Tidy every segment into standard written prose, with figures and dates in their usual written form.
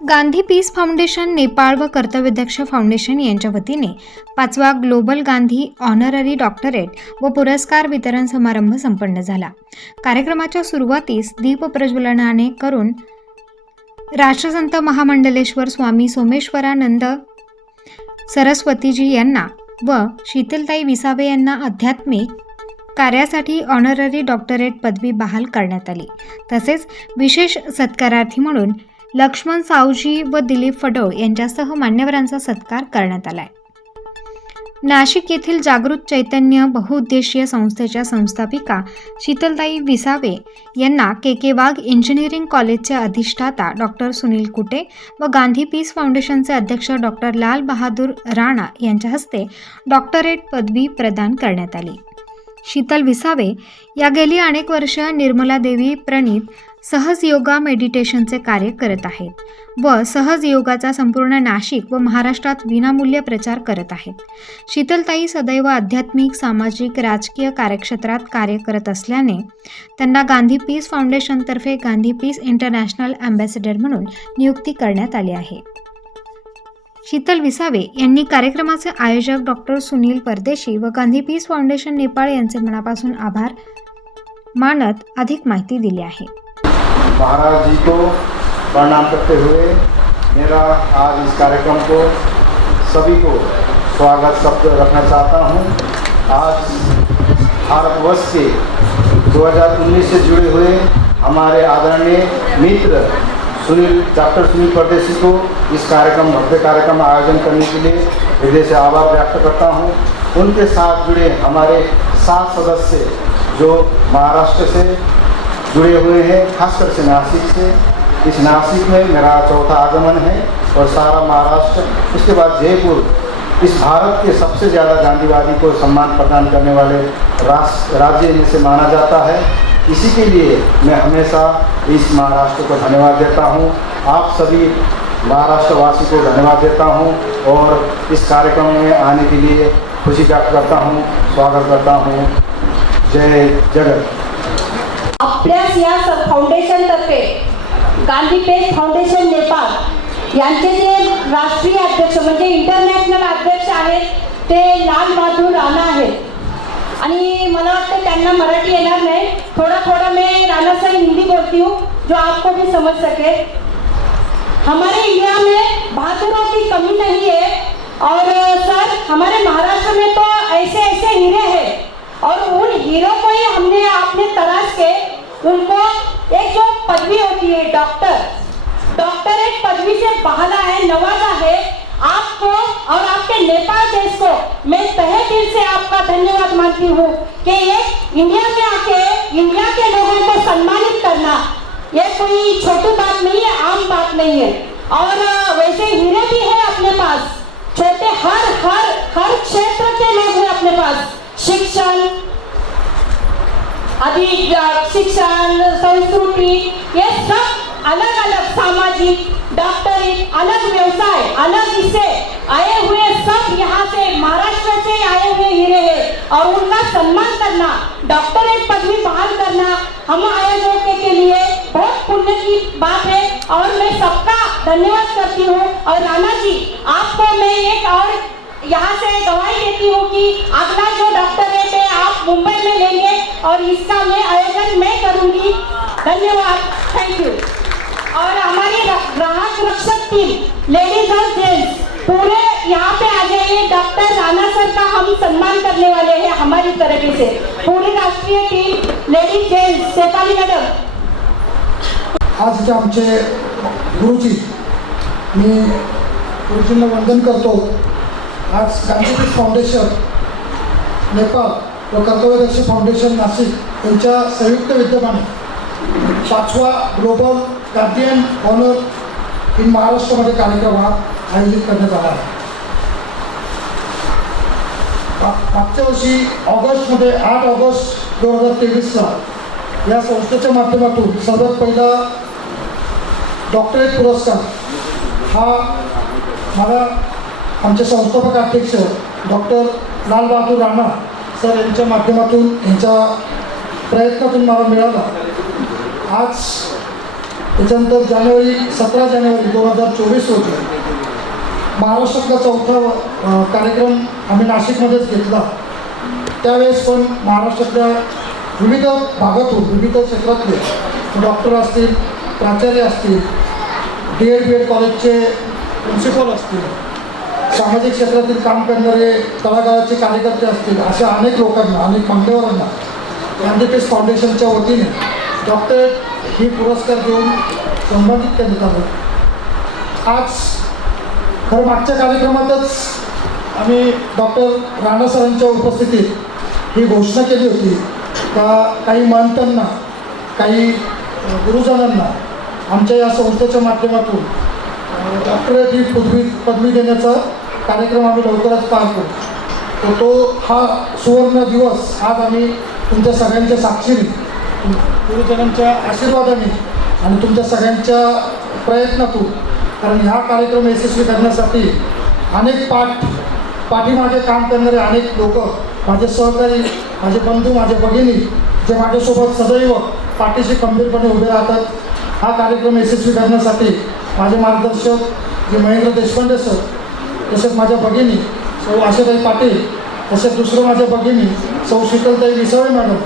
Gandhi peace foundation Nepal व कर्तव्यदक्ष foundation यांच्या वतीने 5वा ग्लोबल गांधी ऑनररी डॉक्टरेट व पुरस्कार वितरण समारंभ संपन्न झाला। कार्यक्रमाच्या सुरुवातीस दीप प्रज्वलनाने करून राष्ट्रसंत महामंडलेश्वर स्वामी सोमेश्वरानंद सरस्वतीजी यांना व शीतलताई विसावे यांना आध्यात्मिक कार्यासाठी ऑनररी डॉक्टरेट पदवी बहाल करण्यात आली। तसेच विशेष सत्कारार्थी म्हणून लक्ष्मण सावजी व दिलीप फडोळ यांच्यासह मान्यवरांचा सत्कार करण्यात आला। नाशिक येथील जागृत चैतन्य बहुउद्देशीय संस्थेच्या संस्थापिका शीतलताई विसावे यांना के वाघ इंजिनिअरिंग कॉलेजचे अधिष्ठाता डॉक्टर सुनील कुटे व गांधी पीस फाउंडेशनचे अध्यक्ष डॉक्टर लाल बहादूर राणा यांच्या हस्ते डॉक्टरेट पदवी प्रदान करण्यात आली। शीतल विसावे या गेली अनेक वर्ष निर्मला देवी प्रणीत सहज योगा मेडिटेशनचे कार्य करत आहेत व सहज योगाचा संपूर्ण नाशिक व महाराष्ट्रात विनामूल्य प्रचार करत आहेत। शीतलताई सदैव आध्यात्मिक, सामाजिक, राजकीय कार्यक्षेत्रात कार्य करत असल्याने त्यांना गांधी पीस फाउंडेशनतर्फे गांधी पीस इंटरनॅशनल अँबॅसेडर म्हणून नियुक्ती करण्यात आली आहे। शीतल विसावे यांनी कार्यक्रमाचे आयोजक डॉक्टर सुनील परदेशी व गांधी पीस फाउंडेशन नेपाळ यांचे मनापासून आभार मानत अधिक माहिती दिली आहे। महाराज जी को प्रणाम करते हुए मेरा आज इस कार्यक्रम को सभी को स्वागत शब्द रखना चाहता हूँ। आज भारतवर्ष के 2019 से जुड़े हुए हमारे आदरणीय मित्र डॉक्टर सुनील परदेशी को इस भव्य कार्यक्रम आयोजन करने के लिए हृदय से आभार व्यक्त करता हूँ। उनके साथ जुड़े हमारे 7 सदस्य जो महाराष्ट्र से जुड़े हुए हैं, खासकर से नासिक से। इस नासिक में मेरा चौथा आगमन है और सारा महाराष्ट्र, उसके बाद जयपुर इस भारत के सबसे ज़्यादा गांधीवादी को सम्मान प्रदान करने वाले राज्य में से माना जाता है। इसी के लिए मैं हमेशा इस महाराष्ट्र को धन्यवाद देता हूँ। आप सभी महाराष्ट्रवासी को धन्यवाद देता हूँ और इस कार्यक्रम में आने के लिए खुशी व्यक्त करता हूँ, स्वागत करता हूँ। जय जगत। आपल्याच या फाउंडेशनतर्फे गांधी पीस फाउंडेशन नेपाळ यांचे जे राष्ट्रीय अध्यक्ष म्हणजे इंटरनॅशनल अध्यक्ष आहेत ते लाल बहादूर राणा आहेत आणि मला वाटतं त्यांना मराठी येणार नाही। थोड़ा मैं राणा सर हिंदी बोलती हूँ जो आपको भी समझ सके। हमारे इंडिया में बहादुरों की कमी नहीं है और सर हमारे महाराष्ट्र में तो ऐसे हीरे हैं और उन हीरो को ही हमने आपने तराश के उनको एक जो पदवी होती है डॉक्टरेट पदवी से बहाला है, नवाजा है। आपको और आपके नेपाल देश को मैं तहे दिल से आपका धन्यवाद मानती हूँ कि ये इंडिया में आके इंडिया के लोगों को सम्मानित करना ये कोई छोटी बात नहीं है, आम बात नहीं है। और वैसे हीरे भी है अपने पास, छोटे हर क्षेत्र के लोग हैं अपने पास। शिक्षण, शिक्षण, संस्कृति, ये सब अलग अलग, सामाजिक, डॉक्टरी, अलग व्यवसाय, अलग इससे आए हुए सब यहाँ से महाराष्ट्र से आए हुए हीरे हैं और उनका सम्मान करना, डॉक्टरेट पदवी बहाल करना हम आयोजकों के लिए बहुत पुण्य की बात है और मैं सबका धन्यवाद करती हूँ। और राणा जी आपको मैं एक और यहाँ से गवाही देती हूँ कि अगला जो डॉक्टरेट है आप मुंबई में लेंगे और इसका मैं आयोजन मैं करूँगी। धन्यवाद, थैंक यू। और हमारी ग्राहक रक्षक टीम लेडीज और जेंट्स पूरे यहाँ पे आ जाइए। डॉक्टर राणा सर का हम सम्मान करने वाले हैं हमारी तरफ से। पूरी राष्ट्रीय team ladies gents, Shefali madam. आज के आमचे गुरुजी, मी गुरुजींना वंदन करतो। आज गांधी पीस फाउंडेशन नेपाळ व कर्तव्यदक्ष फाउंडेशन नाशिक यांच्या संयुक्त विद्यमाने 5वा ग्लोबल गार्डियन ऑनर इन महाराष्ट्रामध्ये कार्यक्रम हा आयोजित करण्यात आला आहे। मागच्या वर्षी ऑगस्टमध्ये 8 ऑगस्ट 2023ला या संस्थेच्या माध्यमातून सर्वात पहिला डॉक्टरेट पुरस्कार हा मला आमचे संस्थापक अध्यक्ष डॉक्टर लाल बहादूर राणा सर यांच्या माध्यमातून यांच्या प्रयत्नातून मला मिळाला। आज त्याच्यानंतर 17 जानेवारी 2024 रोजी महाराष्ट्रातला चौथा कार्यक्रम आम्ही नाशिकमध्येच घेतला. त्यावेळेस पण महाराष्ट्रातल्या विविध भागातून विविध क्षेत्रातले डॉक्टर असतील, प्राचार्य असतील, DED BED कॉलेजचे प्रिन्सिपल असतील, सामाजिक क्षेत्रातील काम करणारे तळागाळाचे कार्यकर्ते असतील, अशा अनेक लोकांना, अनेक मान्यवरांना गांधी पीस फाउंडेशनच्या वतीने डॉक्टरेट ही पुरस्कार देऊन सन्मानित करण्यात आलं. आज खरं मागच्या कार्यक्रमातच आम्ही डॉक्टर राणा सरांच्या उपस्थितीत ही घोषणा केली होती का काही महंतांना, काही गुरुजनांना आमच्या या संस्थेच्या माध्यमातून डॉक्टरेट ही पदवी देण्याचा कार्यक्रम आम्ही लवकरच पार करू. तर तो हा सुवर्ण दिवस आज आम्ही तुमच्या सगळ्यांच्या साक्षीने, गुरुजनांच्या आशीर्वादाने आणि तुमच्या सगळ्यांच्या प्रयत्नातून, कारण ह्या कार्यक्रम यशस्वी करण्यासाठी अनेक पाठीमागे काम करणारे अनेक लोक, माझे सहकारी, माझे बंधू, माझे भगिनी जे माझ्यासोबत सदैव पाठीशी खंबीरपणे उभे राहतात. हा कार्यक्रम यशस्वी करण्यासाठी माझे मार्गदर्शक जे महेंद्र देशपांडे सर, तसेच माझ्या भगिनी सौ आशाताई पाटील, तसेच दुसरं माझ्या भगिनी सौ शीतलताई विसावे मॅडम,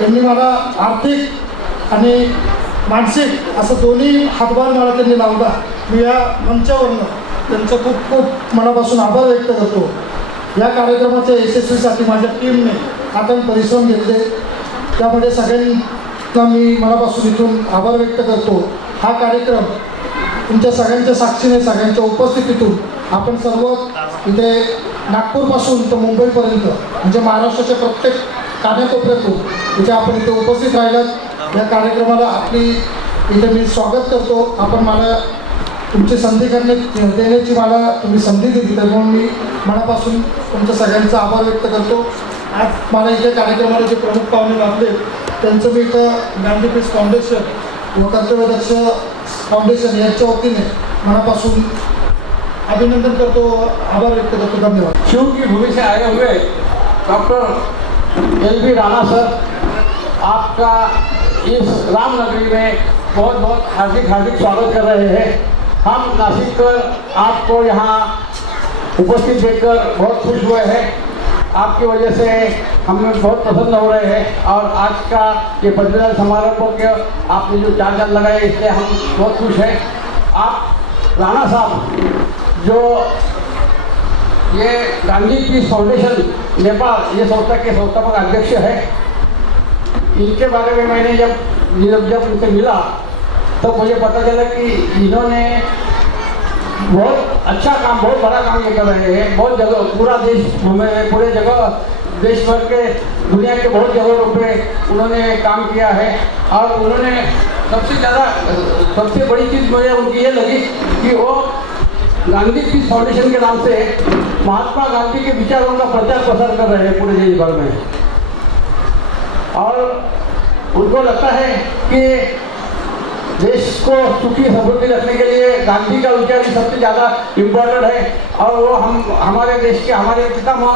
यांनी मला आर्थिक आणि मानसिक असं दोन्ही हातभार मला त्यांनी लावला. मी या मंचावरनं त्यांचं खूप खूप मनापासून आभार व्यक्त करतो. या कार्यक्रमाच्या यशस्वीसाठी माझ्या टीमने आपण परिश्रम घेतले, त्यामध्ये सगळ्यांना मी मनापासून इथून आभार व्यक्त करतो. हा कार्यक्रम तुमच्या सगळ्यांच्या साक्षीने, सगळ्यांच्या उपस्थितीतून आपण सर्व इथे नागपूरपासून तर मुंबईपर्यंत म्हणजे महाराष्ट्राच्या प्रत्येक कानाकोपऱ्यातून इथे आपण इथे उपस्थित राहिलात. या कार्यक्रमाला आपली इथे मी स्वागत करतो. आपण मला तुमची संधी देण्याची मला तुम्ही संधी दिली, त्यामुळे मी मनापासून तुमच्या सगळ्यांचा आभार व्यक्त करतो. आज मला इथे कार्यक्रमाला जे प्रमुख पाहुणे लाभले त्यांचं मी इथं गांधी पीस फाउंडेशन व कर्तव्यदक्ष फाउंडेशन यांच्या वतीने मनापासून अभिनंदन करतो, आभार व्यक्त करतो. धन्यवाद. शिव की भूमि से आए हुए डॉक्टर LB राणा सर, आपका इस रामनगरी में बहुत बहुत हार्दिक स्वागत कर रहे हैं. हम नासिक कर आपको यहाँ उपस्थित देखकर बहुत खुश हुए हैं. आपकी वजह से हम बहुत प्रसन्न हो रहे हैं और आज का ये पदवीदान समारोह के आपने जो चार लगाए इसलिए हम बहुत खुश हैं. आप राणा साहब जो ये गांधी पीस फाउंडेशन नेपाल ये संस्था के संस्थापक अध्यक्ष है, इनके बारे में मैंने जब उनसे मिला तो मुझे पता चला कि इन्होंने बहुत अच्छा काम, बहुत बड़ा काम ये कर रहे हैं. बहुत जगह पूरा देश घूमे हैं, पूरे जगह देश भर के दुनिया के बहुत जगहों पे उन्होंने काम किया है. और उन्होंने सबसे बड़ी चीज़ मुझे उनकी ये लगी कि वो गांधी पीस फाउंडेशन के नाम से महात्मा गांधी के विचारों का प्रचार प्रसार कर रहे हैं पूरे देश भर में. और उनको लगता है कि देश को सुखी समृद्धि रखने के लिए गांधी का विचार ही सबसे ज़्यादा इम्पोर्टेंट है. और वो हमारे देश के, हमारे पितामह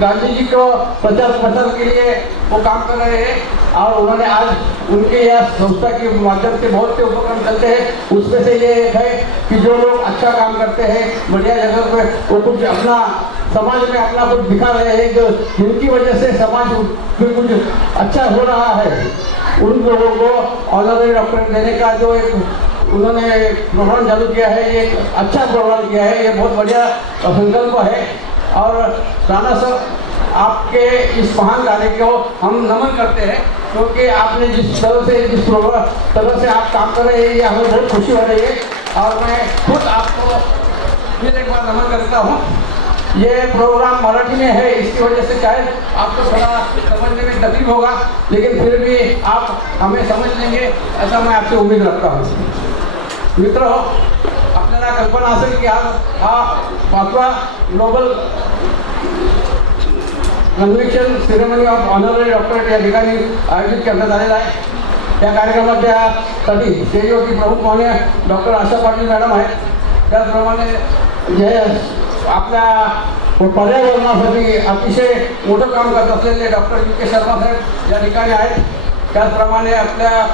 गांधी जी को प्रचार प्रसार के लिए वो काम कर रहे हैं. और उन्होंने आज उनके यह संस्था के माध्यम से बहुत से उपक्रम चलते हैं. उसमें से ये एक है कि जो लोग अच्छा काम करते हैं बढ़िया जगह पे, वो कुछ अपना समाज में अपना कुछ दिखा रहे हैं, जो जिनकी वजह से समाज में कुछ अच्छा हो रहा है, उन लोगों को ऑनररी डॉक्टरेट देने का जो एक उन्होंने प्रोग्राम चालू किया है, ये एक अच्छा प्रोग्राम किया है. ये बहुत बढ़िया संकल्प है. और राणा सर, आपके इस महान कार्य को हम नमन करते हैं, क्योंकि आपने जिस तरह से आप काम कर रहे हैं, ये हमें बहुत खुशी हो रही है. और मैं खुद आपको फिर एक बार नमन करता हूँ. ये प्रोग्राम मराठी में है, इसकी वजह से शायद आपको थोड़ा समझने में तकलीफ होगा, लेकिन फिर भी आप हमें समझ लेंगे ऐसा मैं आपसे उम्मीद रखता हूँ. मित्र हो, आपल्याला कल्पना असेल की आज हा 5वा global convention ceremony of honorary doctorate या ठिकाणी आयोजित करण्यात आलेला आहे. त्या कार्यक्रमासाठी स्टेजवरती प्रमुख पाहुणे डॉक्टर आशा पाटील मॅडम आहेत. त्याचप्रमाणे जे आपल्या पर्यावरणासाठी अतिशय मोठं काम करत असलेले डॉक्टर UK शर्मा साहेब या ठिकाणी आहेत. त्याचप्रमाणे आपल्या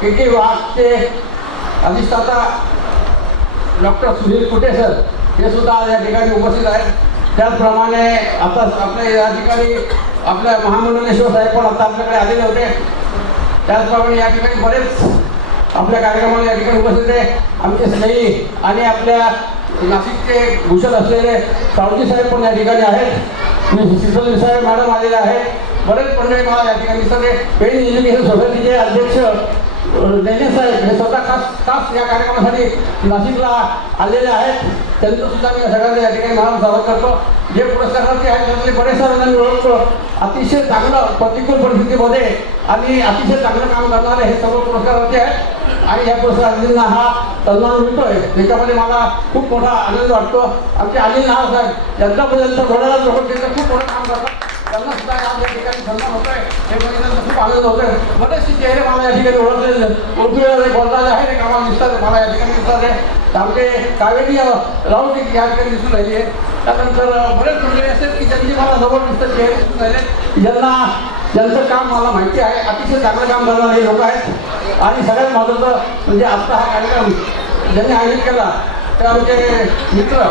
KK विभागचे अधिष्ठाता डॉक्टर सुनील कुटे सर हे सुद्धा या ठिकाणी उपस्थित आहेत. त्याचप्रमाणे आता आपल्या या ठिकाणी आपल्या महामंडलेश्वर साहेब पण आता आपल्याकडे आलेले होते. त्याचप्रमाणे या ठिकाणी बरेच आपल्या कार्यक्रमाला या ठिकाणी उपस्थित आहे. आमचे स्नेही आणि आपल्या नाशिकचे भूषण असलेले सावजी साहेब पण या ठिकाणी आहेत. शीतल साहेब मॅडम आलेले आहेत. बरेच मंडळी मला या ठिकाणी सगळे पेन एज्युकेशन सोसायटीचे अध्यक्ष नैने साहेब हे स्वतः खास या कार्यक्रमासाठी नाशिकला आलेले आहेत. त्यांचं सुद्धा मी सगळ्यांना या ठिकाणी मला स्वागत करतो. जे पुरस्कारार्थी आहेत त्यातले बरेच जणांना मी ओळखतो. अतिशय चांगलं प्रतिकूल परिस्थितीमध्ये आणि अतिशय चांगलं काम करणारे हे सर्व पुरस्कारार्थी आहेत आणि या पुरस्कारार्थींना हा सन्मान मिळतोय त्याच्यामध्ये मला खूप मोठा आनंद वाटतो. आमचे अनिल नाव साहेब यांच्यापर्यंत घोड्याला जोडून त्यांचं खूप मोठं काम करतात. त्यांना सुद्धा या ठिकाणी सन्मान होतोय हे बघितल्यानंतर खूप आनंद होतोय. बरेचसे चेहरे मला या ठिकाणी ओळखलेले ओळखलेले बोलताले आहे ते कामाला दिसतात मला या ठिकाणी दिसतात आहे. आमचे कावेरी राऊत या ठिकाणी दिसून राहिली आहे. त्यानंतर बरेच मंडळी असेल की ज्यांची मला जवळ दिसतं चेहरे दिसून राहिले ज्यांचं काम मला माहिती आहे. अतिशय चांगलं काम करणारे लोक आहेत. आणि सगळ्यात महत्त्वाचं म्हणजे आजचा हा कार्यक्रम ज्यांनी आयोजित केला ते आमचे मित्र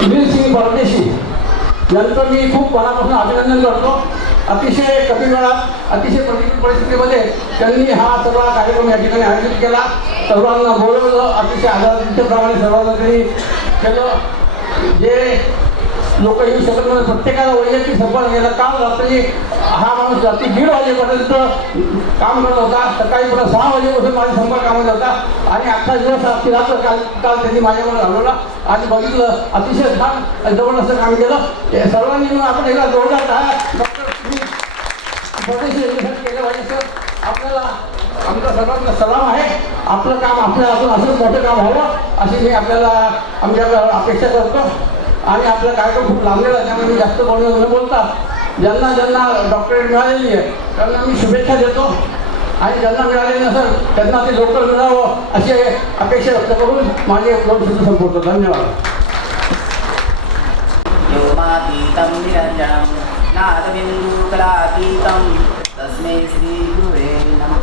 सुनील सिंग परदेशी यांचं मी खूप मनापासून अभिनंदन करतो. अतिशय कमी वेळात अतिशय प्रतिकूल परिस्थितीमध्ये त्यांनी हा सगळा कार्यक्रम या ठिकाणी आयोजित केला. सर्वांना बोलवलं अतिशय आधारप्रमाणे सर्वांना त्यांनी केलं. जे लोक येऊ शकत नाही प्रत्येकाला वैयक्तिक संपर्क गेला. काल रात्री हा माणूस रात्री 1:30 वाजेपर्यंत काम करत होता. सकाळी पुन्हा 6 वाजेपासून माझ्या संपर्कामध्ये होता आणि अख्खा दिवस अख्खी रात्र काल त्यांनी माझ्याकडे घालवला आणि बघितलं अतिशय छान जबरदस्त काम केलं. हे सर्वांनी मिळून आपण एकदा जोरदार डॉक्टर परदेशी यांच्यासाठी केलं पाहिजे. सर आपल्याला आमचा सर्वांना सलाम आहे. आपलं काम आपल्या हातून असंच मोठं काम व्हावं अशी मी आपल्याला आमच्याकडे अपेक्षा करतो. आणि आपला कार्यक्रम खूप लांबलेला आहे त्यामुळे मी जास्त बोलणं न बोलता ज्यांना डॉक्टरेट मिळालेली आहे त्यांना मी शुभेच्छा देतो आणि ज्यांना मिळालेली नसेल त्यांना ते लवकर मिळावं अशी अपेक्षा व्यक्त करून माझे 2 शब्द संपवतो. धन्यवाद. योमातीतं निरञ्जनं नादबिन्दुकलातीतं तस्मै श्री गुरुवे नमः.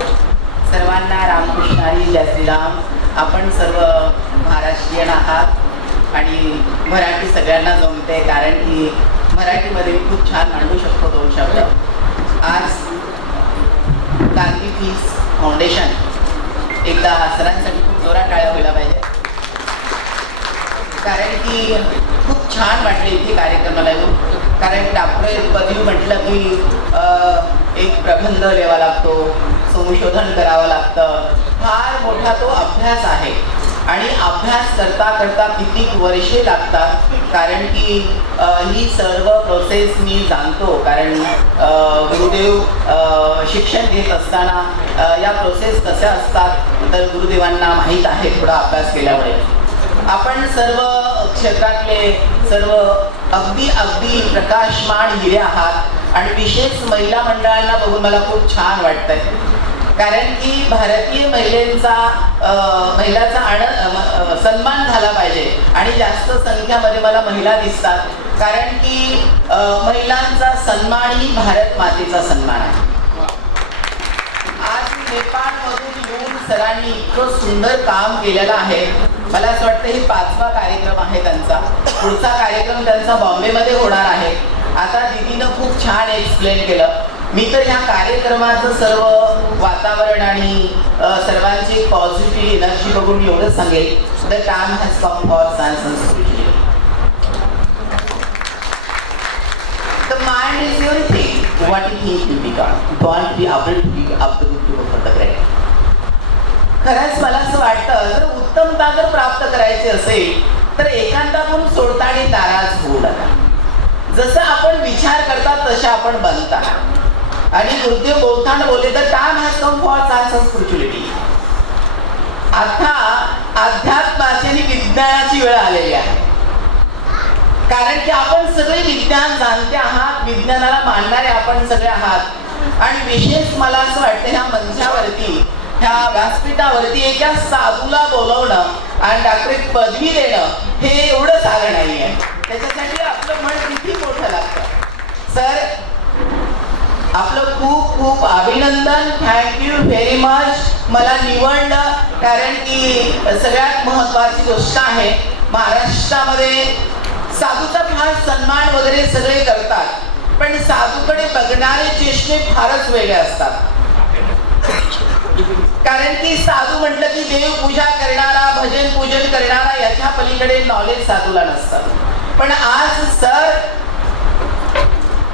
सर्वांना रामकृष्ण हरी जय श्रीराम. आपण सर्व महाराष्ट्रीयन आहात आणि मराठी सगळ्यांना जमते कारण की मराठीमध्ये मी खूप छान मांडू शकतो 2 शब्द. आज गांधी पीस फाउंडेशन एकदा सरांसाठी खूप जोरात टाळ्या व्हायला पाहिजे कारण की खूप छान वाटले इथे कार्यक्रमाला येऊन. कारण डॉक्टरेट पदवी म्हटलं की एक प्रबंध लिहावा लागतो, संशोधन करावं लागतं. फार मोठा तो अभ्यास आहे आणि अभ्यास करता करता किती वर्षे लागतात कारण की ही सर्व प्रोसेस मी जाणतो कारण गुरुदेव शिक्षण घेत असताना या प्रोसेस कशा असतात तर गुरुदेवांना माहीत आहे थोडा अभ्यास केल्यामुळे. आपण सर्व क्षेत्रातले सर्व अगदी प्रकाशमान हिरे आहात आणि विशेष महिला मंडळांना बघून मला खूप छान वाटतंय कारण की भारतीय महिलाचा सन्मान झाला पाहिजे आणि जास्त संख्यामध्ये मला महिला दिसतात कारण की महिलांचा सन्मान ही भारत मातेचा सन्मान आहे. आज नेपाळमधून येऊन सरांनी इतकं सुंदर काम केलेलं आहे. मला असं वाटतं ही 5वा कार्यक्रम आहे त्यांचा. पुढचा कार्यक्रम त्यांचा बॉम्बेमध्ये होणार आहे. आता दीदीनं खूप छान एक्सप्लेन केलं. मी तर ह्या कार्यक्रमाचं सर्व वातावरण आणि सर्वांची पॉझिटिव्ह एनर्जी बघून एवढंच सांगेल the time has come for science and spirituality. The mind is everything what it needs to be done. Don't be afraid to be up to for the great. खरंच मला असं वाटतं जर उत्तमता जर प्राप्त करायची असेल तर एकांतातून सोडता आणि नाराज होऊ नका. जसं आपण विचार करता तसे आपण बनता. आणि गुरुदेव बोलताना बोलले तर time has come for science and spirituality. आता अध्यात्माची आणि विज्ञानाची वेळ आलेली आहे कारण की आपण सगळे विज्ञान जाणते आहात, विज्ञानाला मानणारे आपण सगळे आहात. आणि विशेष मला असं वाटतं ह्या मंचावरती ह्या व्यासपीठावरती एका साधूला बोलवणं आणि डॉक्टरेट पदवी देणं हे एवढं साधं नाही आहे. त्याच्यासाठी आपलं मन किती मोठं लागतं. सर आपलं खूप खूप अभिनंदन. Thank you very much. मला निवडलं कारण की सगळ्यात महत्त्वाची गोष्ट आहे, महाराष्ट्रामध्ये साधूचा फार सन्मान वगैरे सगळे करतात, पण साधूकडे बघणारे चेष्टे फारच वेगळे असतात. कारण की साधू म्हटलं की देव पूजा करणारा, भजन पूजन करणारा, याच्या पलीकडे नॉलेज साधूला नसतं. पण आज सर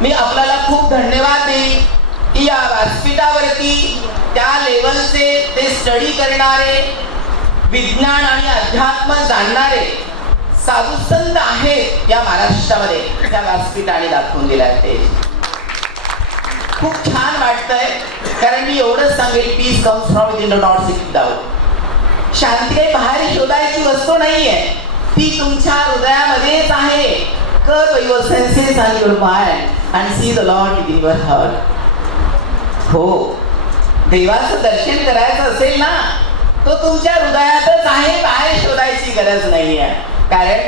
मी आपल्याला खूप धन्यवाद देईन की या व्यासपीठावरती त्या लेवलचे ते स्टडी करणारे, विज्ञान आणि अध्यात्म जाणणारे साधू संत आहेत या महाराष्ट्रामध्ये, त्या व्यासपीठाने दाखवून दिल्या. ते खूप छान वाटतंय, कारण मी एवढंच सांगेल, peace comes from within, not seek out. शांती काही बाहेर शोधायची वस्तू नाहीये, ती तुमच्या हृदयामध्येच आहे. Curb your senses and your mind and see the Lord in your heart. हो, देवाचं दर्शन करायचं असेल ना, तो तुमच्या हृदयातच आहे, बाहेर शोधायची गरज नाहीये. कारण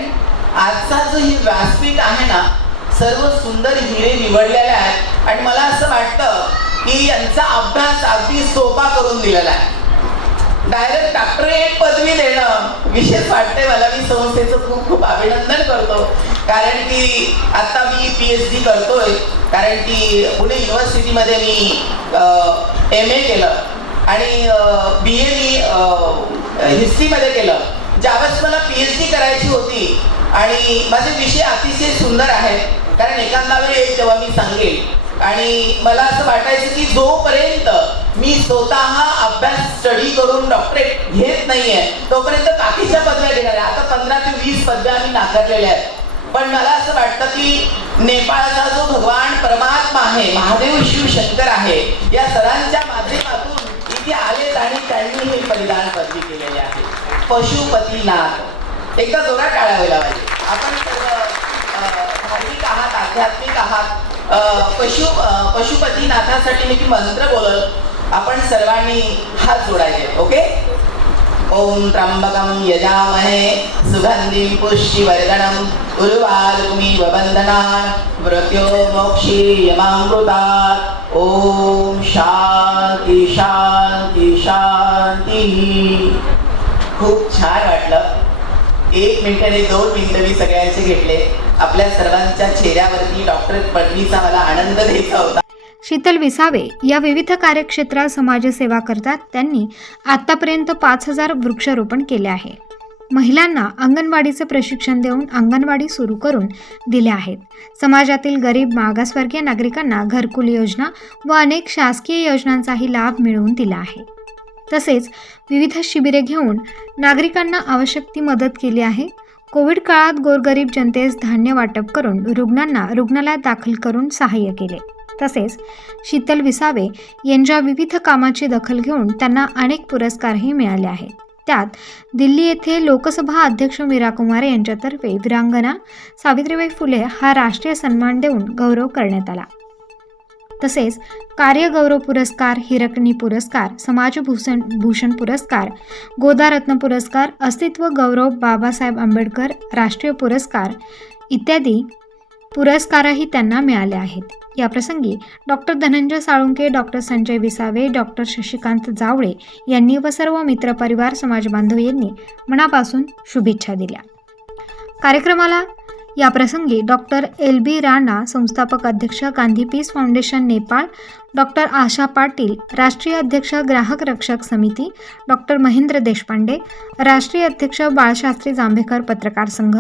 आजचा जो ही व्यासपीठ आहे ना, सर्व सुंदर हिरे निवडलेले आहेत आणि मला असं वाटतं की यांचा अभ्यास अगदी सोपा करून दिलेला आहे. डायरेक्ट डॉक्टरेट पदवी देणं विशेष वाटते मला. मी संस्थेचं खूप खूप अभिनंदन करतो, कारण की आता मी PhD करतोय, कारण की पुणे युनिव्हर्सिटीमध्ये मी MA केलं आणि BA मी हिस्ट्रीमध्ये केलं. ज्यावेळेस मला PhD करायची होती आणि माझे विषय अतिशय सुंदर आहेत, कारण एखादा वेळ एक जेव्हा मी सांगेल. आणि मला असं वाटायचं की जोपर्यंत मी स्वतः अभ्यास स्टडी करून डॉक्टरेट घेत नाहीये तोपर्यंत बाकीच्या पदव्या घेणार आहे. आता 15 ते 20 पदव्या मी नाकारलेल्या आहेत. पण मला असं वाटतं की नेपाळचा जो भगवान परमात्मा आहे, महादेव शिव शंकर आहे, या सरांच्या माध्यमातून इथे आलेत आणि त्यांनी हे बलिदान पदवी केलेले आहे. पशुपतीनाथ, एकदा जोरात टाळ्या व्हायला पाहिजे. आपण सर्व धार्मिक आहात, आध्यात्मिक आहात. पशुपतीनाथासाठी मी मंत्र बोलल, आपण सर्वांनी हात जोडायचे. ओके. ओम त्र्यंबकं यजामहे सुगंधिं पुष्टिवर्धनं उर्वारुकमिव बन्धनान् मृत्योर्मोक्षीयमामृतात्. ओम शांती शांती शांती. खूप छान वाटलं. 1 मिनिट आणि 2 मिनिटं मी सगळ्यांचे घेतले. आपल्या सर्वांच्या चेहऱ्यावरती डॉक्टर पदवीचा मला आनंद द्यायचा होता. शीतल विसावे या विविध कार्यक्षेत्रात समाजसेवा करतात. त्यांनी आतापर्यंत 5000 वृक्षारोपण केले आहे. महिलांना अंगणवाडीचे प्रशिक्षण देऊन अंगणवाडी सुरू करून दिल्या आहेत. समाजातील गरीब मागासवर्गीय नागरिकांना घरकुल योजना व अनेक शासकीय योजनांचाही लाभ मिळवून दिला आहे. तसेच विविध शिबिरे घेऊन नागरिकांना आवश्यक ती मदत केली आहे. कोविड काळात गोरगरीब जनतेस धान्य वाटप करून रुग्णांना रुग्णालयात दाखल करून सहाय्य केले. तसेच शीतल विसावे यांच्या विविध कामाची दखल घेऊन त्यांना अनेक पुरस्कारही मिळाले आहेत. त्यात दिल्ली येथे लोकसभा अध्यक्ष मीरा कुमार यांच्यातर्फे वीरांगना सावित्रीबाई फुले हा राष्ट्रीय सन्मान देऊन गौरव करण्यात आला. तसेच कार्यगौरव पुरस्कार, हिरकणी पुरस्कार, समाजभूषण पुरस्कार, गोदारत्न पुरस्कार, अस्तित्व गौरव, बाबासाहेब आंबेडकर राष्ट्रीय पुरस्कार इत्यादी पुरस्कारही त्यांना मिळाले आहेत. याप्रसंगी doctor Dhananjay Salunke, doctor Sanjay Visave, doctor Shashikant Jawale यांनी व सर्व मित्रपरिवार समाजबांधव यांनी मनापासून शुभेच्छा दिल्या. कार्यक्रमाला याप्रसंगी डॉक्टर LB राणा, संस्थापक अध्यक्ष Gandhi peace foundation Nepal, doctor Asha Patil, राष्ट्रीय अध्यक्ष ग्राहक रक्षक समिती, डॉक्टर महेंद्र देशपांडे, राष्ट्रीय अध्यक्ष बाळशास्त्री जांभेकर पत्रकार संघ,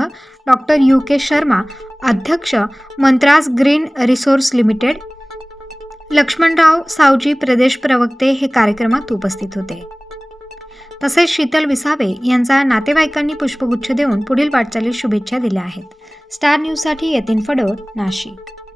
डॉक्टर UK शर्मा, अध्यक्ष Mantras green resource limited, Laxmanrao Saoji, प्रदेश प्रवक्ते हे कार्यक्रमात उपस्थित होते. तसेच शीतल विसावे यांचा नातेवाईकांनी पुष्पगुच्छ देऊन पुढील वाटचालीस शुभेच्छा दिल्या आहेत. स्टार न्यूजसाठी यतीन फडोर, नाशिक.